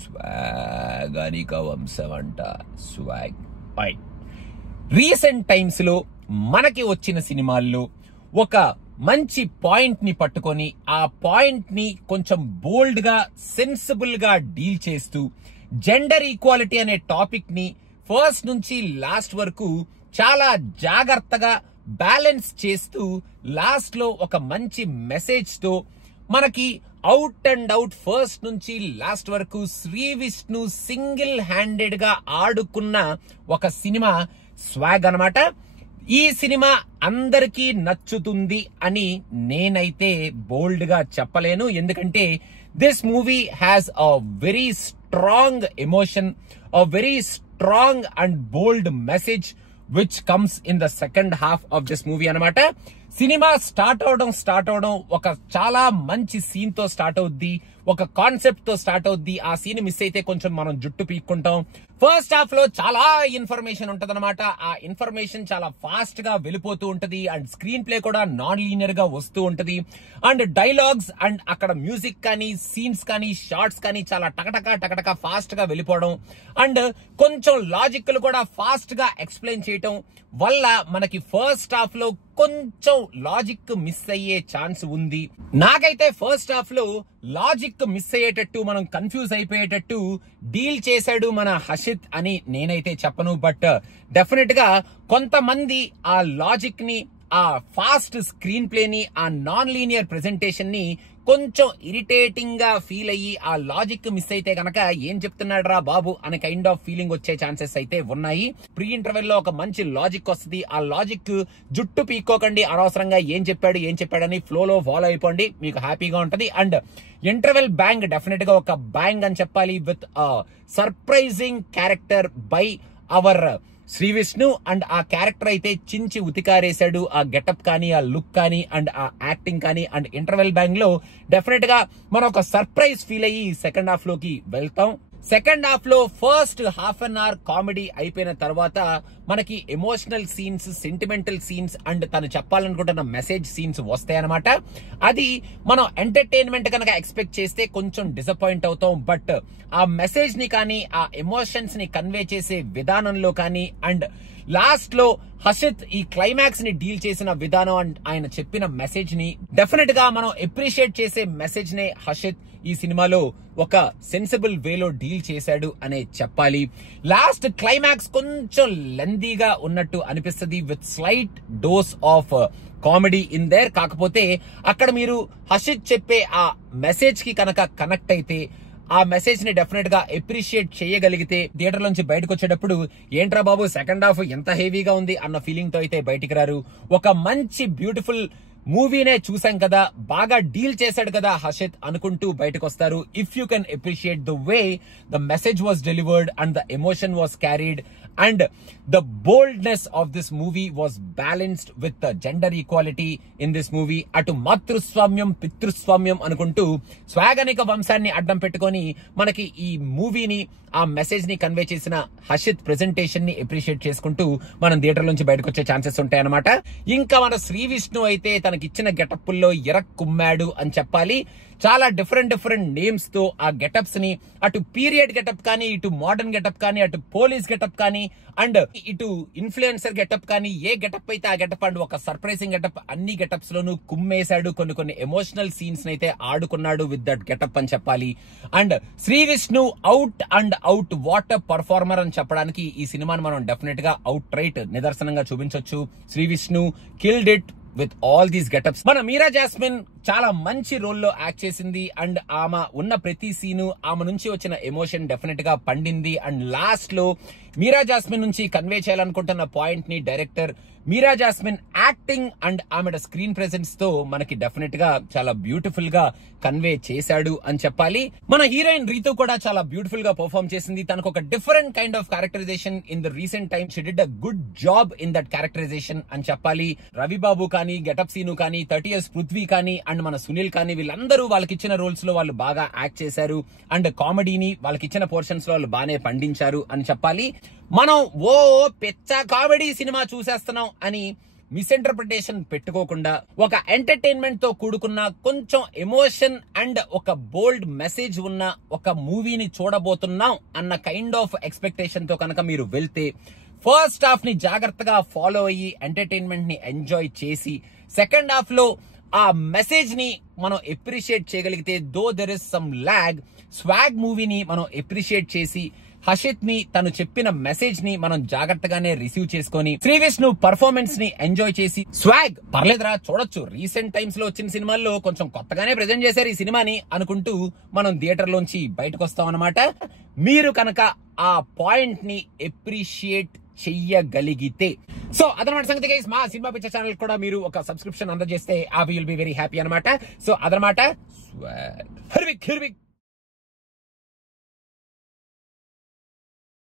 స్వాగనిక వంశం అంట swag. Recent times లో మనకి వచ్చిన సినిమాల్లో ఒక మంచి పాయింట్ ని పట్టుకొని ఆ పాయింట్ ని కొంచెం బోల్డ్ గా సెన్సిబుల్ గా డీల్ చేస్తూ జెండర్ ఈక్వాలిటీ అనే టాపిక్ ని ఫస్ట్ నుంచి లాస్ట్ వరకు చాలా జాగ్రత్తగా బ్యాలెన్స్ చేస్తూ లాస్ట్ లో ఒక మంచి మెసేజ్ తో మనకి అవుట్ అండ్ అవుట్ ఫస్ట్ నుంచి లాస్ట్ వరకు శ్రీ విష్ణు సింగిల్ హ్యాండెడ్ గా ఆడుకున్న ఒక సినిమా స్వాగ్ అన్నమాట. ఈ సినిమా అందరికీ నచ్చుతుంది అని నేనైతే బోల్డ్ గా చెప్పలేను, ఎందుకంటే this movie has a very strong emotion, a very strong and bold message which comes in the second half of this movie అన్నమాట. సినిమా స్టార్ట్ అవడం ఒక చాలా మంచి సీన్ తో స్టార్ట్ అవుద్ది, ఒక కాన్సెప్ట్ తో స్టార్ట్ అవుద్ది. ఆ సీన్ మిస్ అయితే కొంచెం మనం జుట్టు పీక్కుంటాం. ఫస్ట్ హాఫ్ లో చాలా ఇన్ఫర్మేషన్ ఉంటదన్నమాట. ఆ ఇన్ఫర్మేషన్ చాలా ఫాస్ట్ గా వెళ్ళిపోతూ ఉంటది అండ్ స్క్రీన్ ప్లే కూడా నాన్ లీనియర్ గా వస్తూ ఉంటది. అండ్ డైలాగ్స్ అండ్ అక్కడ మ్యూజిక్ కానీ సీన్స్ కానీ షార్ట్స్ కానీ చాలా టకటక ఫాస్ట్ గా వెళ్ళిపోవడం అండ్ కొంచెం లాజిక్ కూడా ఫాస్ట్ గా ఎక్స్ప్లెయిన్ చేయటం వల్ల మనకి ఫస్ట్ హాఫ్ లో కొంచెం లాజిక్ మిస్ అయ్యే ఛాన్స్ ఉంది. నాకైతే ఫస్ట్ హాఫ్ లో లాజిక్ మిస్ అయ్యేటట్టు, మనం కన్ఫ్యూజ్ అయిపోయేటట్టు డీల్ చేశాడు మన హర్షిత్ అని నేనైతే చెప్పను. బట్ డెఫినెట్ గా కొంతమంది ఆ లాజిక్ ని, ఆ ఫాస్ట్ స్క్రీన్ ప్లే ని, ఆ నాన్ లీనియర్ ప్రెజెంటేషన్ ని కొంచెం ఇరిటేటింగ్ గా ఫీల్ అయ్యి ఆ లాజిక్ మిస్ అయితే గనక ఏం చెప్తున్నాడు రా బాబు అనే కైండ్ ఆఫ్ ఫీలింగ్ వచ్చే ఛాన్సెస్ అయితే ఉన్నాయి. ప్రీ ఇంటర్వెల్ లో ఒక మంచి లాజిక్ వస్తుంది. ఆ లాజిక్ జుట్టు పీక్కోకండి, అనవసరంగా ఏం చెప్పాడని ఫ్లోలో ఫాలో అయిపోండి, మీకు హ్యాపీగా ఉంటది. అండ్ ఇంటర్వెల్ బ్యాంగ్ డెఫినెట్ గా ఒక బ్యాంగ్ అని చెప్పాలి, with surprising character by our Shri Vishnu. And ఆ క్యారెక్టర్ అయితే చించి ఉతికారేశాడు. ఆ గెటప్ కానీ, ఆ లుక్ కానీ, అండ్ ఆ యాక్టింగ్ కానీ. అండ్ ఇంటర్వెల్ బ్యాంగ్ లో డెఫినెట్ గా మనం ఒక సర్ప్రైజ్ ఫీల్ అయ్యి సెకండ్ హాఫ్ లోకి వెళ్తాం. సెకండ్ హాఫ్ లో first half an hour comedy అయిపోయిన తర్వాత మనకి emotional scenes, sentimental scenes and తను చెప్పాలనుకుంటున్న మెసేజ్ సీన్స్ వస్తాయి అనమాట. అది మనం ఎంటర్టైన్మెంట్ కనుక ఎక్స్పెక్ట్ చేస్తే కొంచెం డిసప్పాయింట్ అవుతాం. బట్ ఆ మెసేజ్ ని కానీ, ఆ ఎమోషన్స్ ని కన్వే చేసే విధానంలో కానీ, అండ్ లాస్ట్ లో హర్షిత్ ఈ క్లైమాక్స్ ని డీల్ చేసిన విధానం అండ్ ఆయన చెప్పిన మెసేజ్ ని డెఫినెట్ గా మనం అప్రిషియేట్ చేసే మెసేజ్ నే హర్షిత్ ఈ సినిమాలో ఒక సెన్సిబుల్ వేలో డీల్ చేశాడు అనే చెప్పాలి. లాస్ట్ క్లైమాక్స్ కొంచెం లెందీగా ఉన్నట్టు అనిపిస్తుంది, with slight dose of comedy in there. కాకపోతే అక్కడ మీరు హర్షిత్ చెప్పే ఆ మెసేజ్ కి కనుక కనెక్ట్ అయితే, ఆ మెసేజ్ ని డెఫినెట్ గా అప్రిషియేట్ చేయగలిగితే థియేటర్ నుంచి బయటకు వచ్చేటప్పుడు ఏంట్రా బాబు సెకండ్ హాఫ్ ఎంత హెవీగా ఉంది అన్న ఫీలింగ్ తో అయితే బయటికి రారు. ఒక మంచి బ్యూటిఫుల్ మూవీనే చూసాం కదా, బాగా డీల్ చేశాడు కదా హర్షిత్ అనుకుంటూ బయటకు వస్తారు. If you can appreciate the way the message was delivered and the emotion was carried and the boldness of this movie was balanced with gender equality in this movie. అటు మాతృస్వామ్యం పితృస్వామ్యం అనుకుంటూ స్వాగనిక వంశాన్ని అడ్డం పెట్టుకొని మనకి ఈ మూవీని, ఆ మెసేజ్ ని కన్వే చేసిన హర్షిత్ ప్రెజెంటేషన్ ని అప్రిషియేట్ చేసుకుంటూ మనం థియేటర్ నుంచి బయటకు వచ్చే ఛాన్సెస్ ఉంటాయి అనమాట. ఇంకా మన శ్రీ విష్ణు అయితే తనకిచ్చిన గెటప్పుల్లో ఎరక్కుమ్మాడు అని చెప్పాలి. చాలా డిఫరెంట్ నేమ్స్ తో ఆ గెటప్స్ ని, అటు పీరియడ్ గెటప్ కానీ, ఇటు మోడర్న్ గెటప్ కానీ, అటు పోలీస్ గెటప్ కానీ, అండ్ ఇటు ఇన్ఫ్లుయెన్సర్ గెటప్ కానీ, ఏ గెటప్ అయితే ఆ గెటప్ అండ్ ఒక సర్ప్రైజింగ్ గెటప్, అన్ని గెటప్స్ లోనూ కుమ్మేశాడు. కొన్ని ఎమోషనల్ సీన్స్ అయితే ఆడుకున్నాడు విత్ దట్ గెటప్ అని చెప్పాలి. And Shri Vishnu out and out what performer అని చెప్పడానికి ఈ సినిమాను మనం డెఫినెట్ గా అవుట్ రైట్ నిదర్శనంగా చూపించొచ్చు. Sree Vishnu killed it with all these getups. మన మీరా జాస్మిన్ చాలా మంచి రోల్లో యాక్ట్ చేసింది అండ్ ఆమె ఉన్న ప్రతి సీను, ఆమె నుంచి వచ్చిన ఎమోషన్ డెఫినెట్ గా పండింది. అండ్ లాస్ట్ లో మీరా జాస్మిన్ నుంచి కన్వే చేయాలనుకుంటున్న పాయింట్ ని director Meera jasmine acting and ఆమె స్క్రీన్ ప్రెసెన్స్ తో మనకి డెఫినెట్ గా చాలా బ్యూటిఫుల్ గా కన్వే చేశాడు అని చెప్పాలి. మన హీరోయిన్ రీతు కూడా చాలా బ్యూటిఫుల్ గా పర్ఫార్మ్ చేసింది. తనకు ఒక different kind of characterization in the recent time. She did a good job in that characterization అని చెప్పాలి. రవిబాబు కానీ, గెటప్ సీను కానీ, 30 years పృథ్వీ కానీ, అండ్ మన సునీల్ కానీ, వీళ్ళందరూ వాళ్ళకి ఇచ్చిన రోల్స్ లో వాళ్ళు బాగా యాక్ట్ చేశారు. అండ్ కామెడీని వాళ్ళకి ఇచ్చిన పోర్షన్స్ లో వాళ్ళు బాగానే పండించారు అని చెప్పాలి. మనం ఓ పెచ్చ కామెడీ సినిమా చూసేస్తున్నాం అని మిస్ఇంటర్ప్రిటేషన్ పెట్టుకోకుండా ఒక ఎంటర్టైన్మెంట్ తో కూడుకున్న కొంచెం ఎమోషన్ అండ్ ఒక బోల్డ్ మెసేజ్ ఉన్న ఒక మూవీని చూడబోతున్నాం అన్న కైండ్ ఆఫ్ ఎక్స్పెక్టేషన్ తో కనుక మీరు వెళ్తే ఫస్ట్ హాఫ్ ని జాగ్రత్తగా ఫాలో అయ్యి ఎంటర్టైన్మెంట్ ని ఎంజాయ్ చేసి సెకండ్ హాఫ్ లో ఆ మెసేజ్ ని మనం ఎప్రిషియేట్ చేయగలిగితే though there is some lag swag మూవీని మనం ఎప్రిషియేట్ చేసి హషిత్ ని తను చెప్పిన మెసేజ్ ని మనం జాగ్రత్తగానే రిసీవ్ చేసుకొని శ్రీ విష్ణు పర్ఫార్మెన్స్ ని ఎంజాయ్ చేసి స్వాగ్ పర్లేదురా చూడొచ్చు రీసెంట్ టైమ్స్ లో వచ్చిన సినిమాల్లో కొంచెం కొత్తగానే ప్రెజెంట్ చేశారు ఈ సినిమాని అనుకుంటూ మనం థియేటర్ లోంచి బయటకు వస్తాం అన్నమాట. మీరు కనుక ఆ పాయింట్ ని ఎప్రిషియేట్ చెయ్యగలిగితే సో అదనమాట సంగతి గైస్. మా సినిమా పిక్చర్ ఛానల్ కూడా మీరు ఒక సబ్స్క్రిప్షన్ అందజేస్తే ఆ విల్ బి వెరీ హ్యాపీ అనమాట. సో అదనమాట స్వాగ్.